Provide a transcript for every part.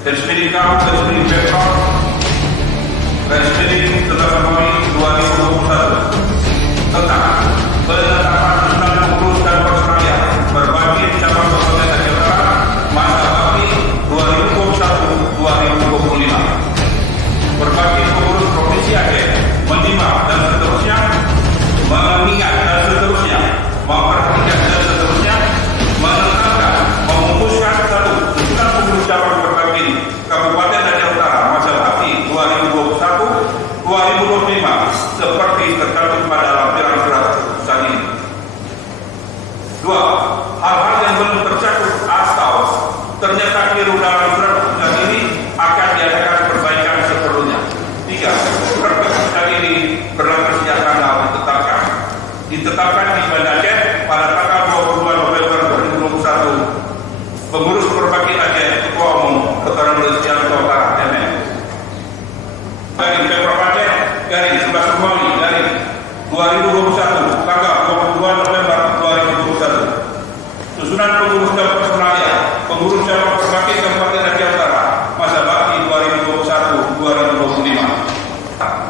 garis miring KU garis miring Pemprov garis miring 13 Mei 2021 tentang penetapan tentang pengurus dan personalia berbagai cabang kabupaten Aceh Utara masa bakti 2021-2025. Berbagai pengurus provinsi Aceh menyimak dan seterusnya, mengingat dan seterusnya, memperhatikan dan seterusnya, menetapkan, memutuskan satu susunan pengurus cabang berbagi Kabupaten Aceh Utara masa bakti 2021-2025 seperti tercantum pada lampiran surat keputusan ini. 2. Hal-hal yang belum tercakup atau ternyata keliru dalam surat keputusan ini akan diadakan perbaikan seperlunya. 3. Surat keputusan ini berlaku sejak tanggal ditetapkan di Banda Aceh pada tanggal 22 November 2021. Pengurus Perbaki Aceh Ketua Umum Dr. Lucianto Tarateme. Garing Pemprov Aceh garing 11 Mei garing 2021 tanggal 22 November 2021. Susunan pengurus dan personalia pengurus cabang Perbaki Kabupaten Aceh Utara masa bakti 2021-2025.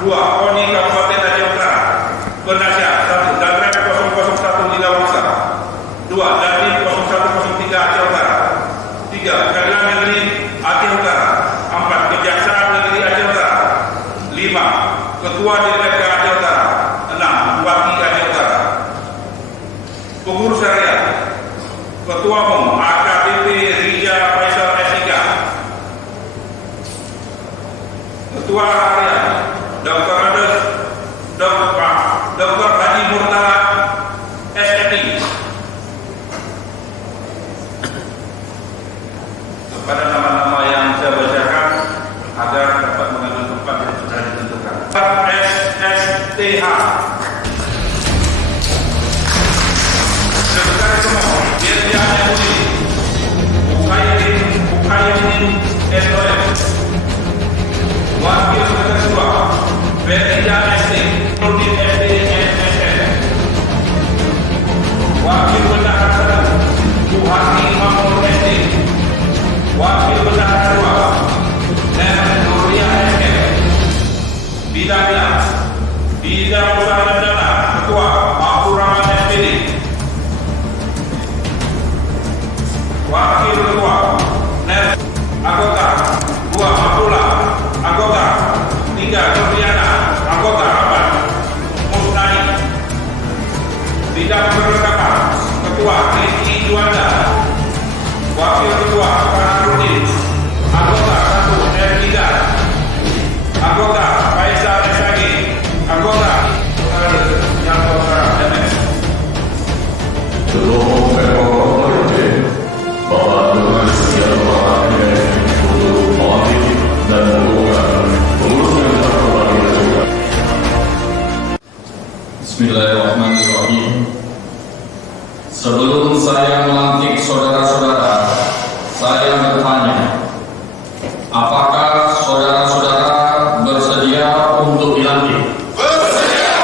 2. KONI Kabupaten Aceh Utara Penasihat 1. Danrem 001 Lila Wangsa. 2. Dandim 0103 Aceh Utara. 3. Pengadilan Negeri Aceh Utara. 4. Kejaksaan Negeri Aceh Utara. 5. Ketua DPRD Aceh Utara. 6. Bupati Aceh Utara. Pengurus harian Ketua Umum AKBP Rija Faisal S3. Ketua harian Dr. Andes Dr. Haji Murtala SMI. Kepada nama-nama yang saya bacakan agar dapat mengambil tempat yang sudah ditentukan. SSTH Sekretaris Umum Dirjen Mudi Ukayuddin SOM. Wakil Ketua Berida ST Nurdin ST MSN. Wakil Bendahara 1 Suhati Mahmud ST. Wakil Bendahara 2 Nenek Nuria SK. Bidangnya Bidang Usaha dan Dana Ketua Mahfud Rahman SPD. Wakil Ketua Anggota 2 Abdullah Anggota 3 Nurdiana Anggota Abad Musnadi. Bidang Perlengkapan Ketua Riki Juanda. Wakil Ketua Farudin. Anggota 1 Erlida. Anggota Faisal SAG. Anggota Yanto Sarah MS. Seluruh Pemprov Aceh bahwa dengan sekian perhatian untuk melatih dan mendukung pengurus yang terhormat juga. Bismillahirrahmanirrahim. Sebelum saya melantik saudara-saudara, saya bertanya, apakah saudara-saudara bersedia untuk dilantik? Bersedia!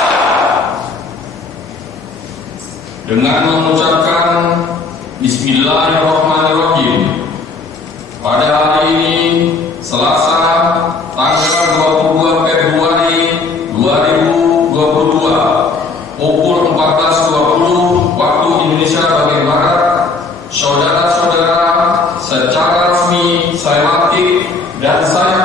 Dengan mengucapkan Bismillahirrahmanirrahim, pada hari ini Selasa tanggal 22 Februari 2022 pukul 14.20 waktu Indonesia bagian Barat, saudara-saudara secara resmi saya lantik dan saya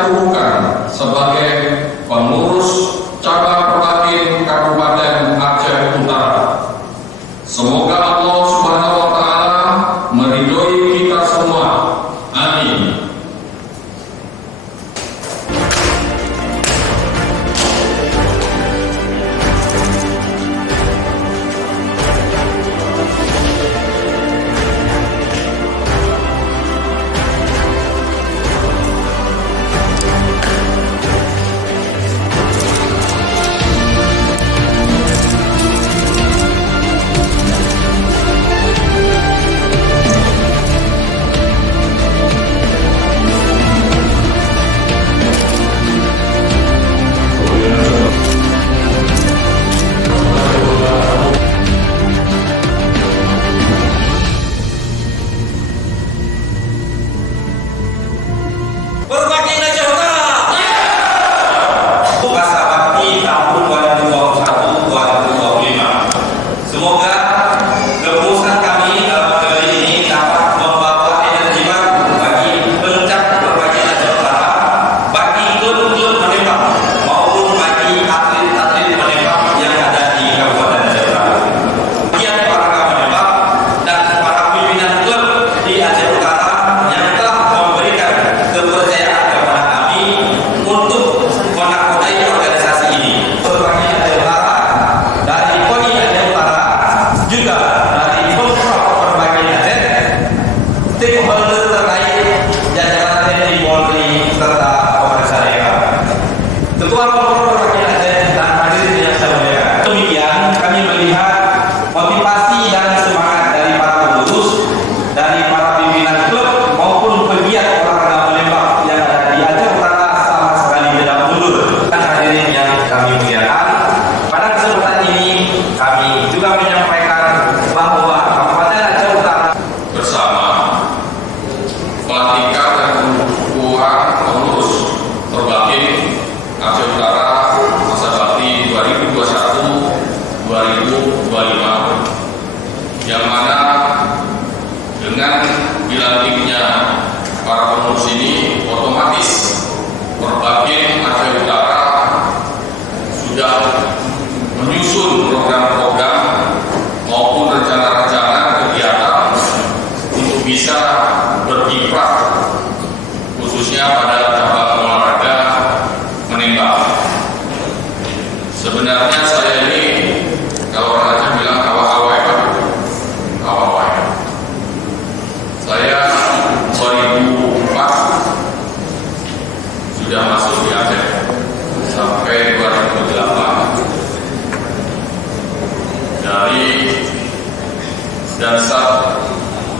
dan Staf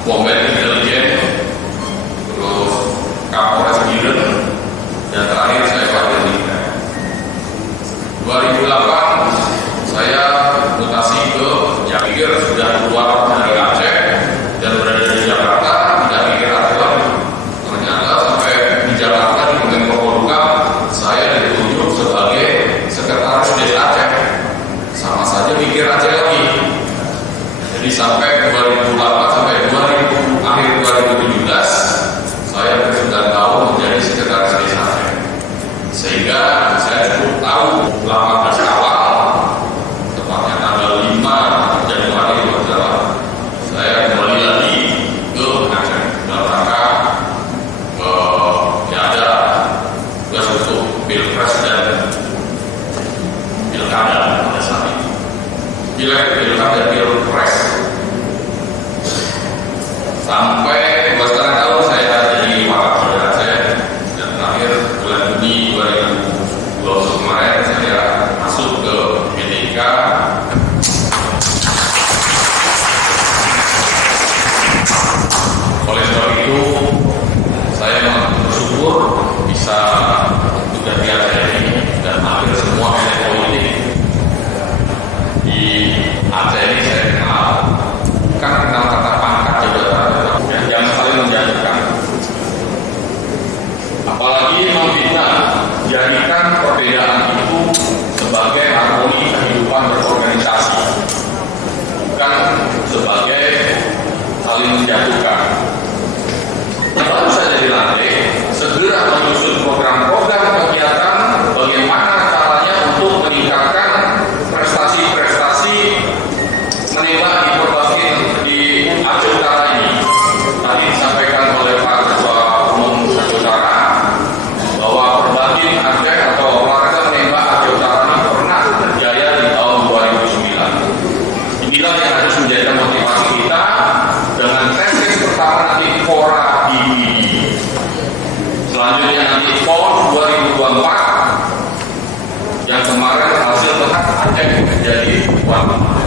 Kombat Intelijen, terus Kapolres Biren, dan terakhir saya Wakil Nika. 2008 saya mutasi ke Jakir, sudah keluar dari Aceh dan berada di Jakarta, tidak pikir Aceh lagi. Ternyata sampai di Jakarta di Menko Polhukam saya ditunjuk sebagai Sekretaris Desa Aceh, sama saja pikir Aceh lagi. Jadi sampai 2008 sampai akhir 2017 saya sudah tahu menjadi Sekretaris Desa Aceh, sehingga saya cukup tahu 18 awal, tepatnya tanggal 5 Januari 2008 saya kembali lagi ke Aceh dalam rangka ada tugas untuk Pilpres dan Pilkada pada saat itu. Pilkada dan Pilpres. Sampai 2,5 tahun saya jadi Wakapolda Aceh, dan terakhir bulan Juni 2020 kemarin saya masuk ke PDK. Oleh sebab itu saya bersyukur bisa tugas di Aceh ini dan hampir semua elit politik di Aceh ini saya kenal. Kan kenal kata pangkat jabatan yang saling menjatuhkan. Apalagi memfitnah, jadikan perbedaan itu sebagai harmoni kehidupan berorganisasi, bukan sebagai saling menjatuhkan. Baru saja dilantik, segera menyusun program-program kegiatan bagaimana caranya untuk meningkatkan prestasi-prestasi menembak di Perbakin di Aceh Utara ini. Tadi disampaikan oleh Pak Ketua Umum Aceh Utara bahwa Perbakin Aceh atau olahraga menembak Aceh Utara ini pernah berjaya di tahun 2009. Inilah yang harus menjadi motivasi kita dengan ranking pertama nanti Fora IPD. Selanjutnya nanti PON 2024 yang kemarin hasil tetap Aceh menjadi tuan rumah.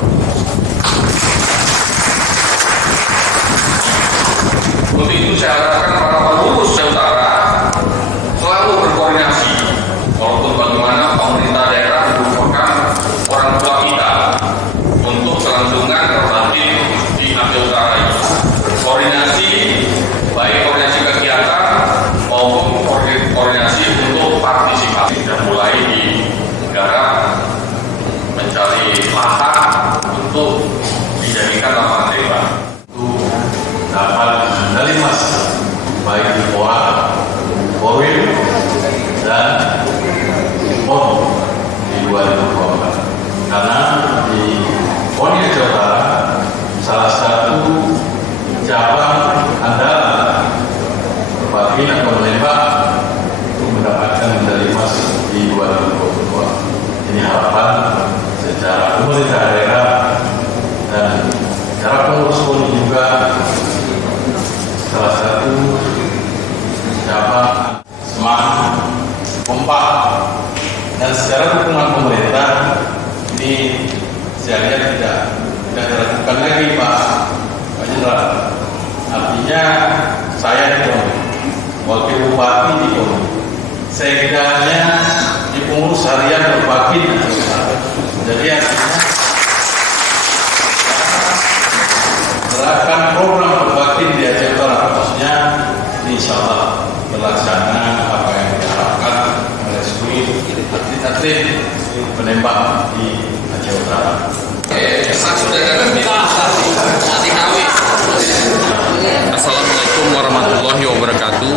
Untuk itu saya harapkan para pengurus Aceh Utara selalu berkoordinasi, walaupun bagaimana pemerintah daerah merupakan orang tua kita untuk kelangsungan Perbakin di Aceh Utara ini. Koordinasi, baik koordinasi kegiatan maupun koordinasi untuk partisipasi, sudah mulai digarap mencari lahan untuk dijadikan lapangan tembak. Dapat medali emas baik di Pora, Korwil, dan PON di 2024. Karena di PON Aceh Utara salah satu cabang andalan Perbakin atau menembak untuk mendapatkan medali emas di 2022. Ini harapan secara pemerintah daerah dan secara pengurus PON juga salah satu cabang semangat, kompak, dan secara dukungan pemerintah ini saya lihat tidak dilakukan lagi Pak Jenderal. Artinya saya di PON, Wakil Bupati di PON, sekdanya di pengurus harian Perbakin. Jadi artinya gerakan program Perbakin di Aceh Utara khususnya insya Allah terlaksana apa yang diharapkan oleh seluruh atlet-atlet penembak di Aceh Utara. Assalamualaikum warahmatullahi wabarakatuh.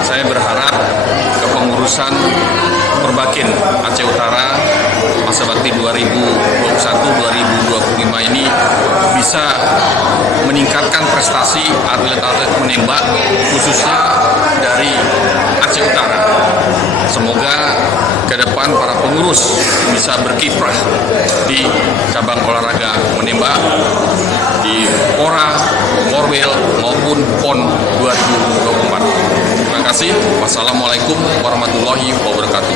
Saya berharap kepengurusan Perbakin Aceh Utara masa bakti 2021-2025 ini bisa meningkatkan prestasi atlet-atlet menembak khususnya dari Aceh Utara. Semoga ke depan para pengurus bisa berkiprah di cabang olahraga menembak di Pora, Korwil maupun PON 2024. Terima kasih. Wassalamualaikum warahmatullahi wabarakatuh.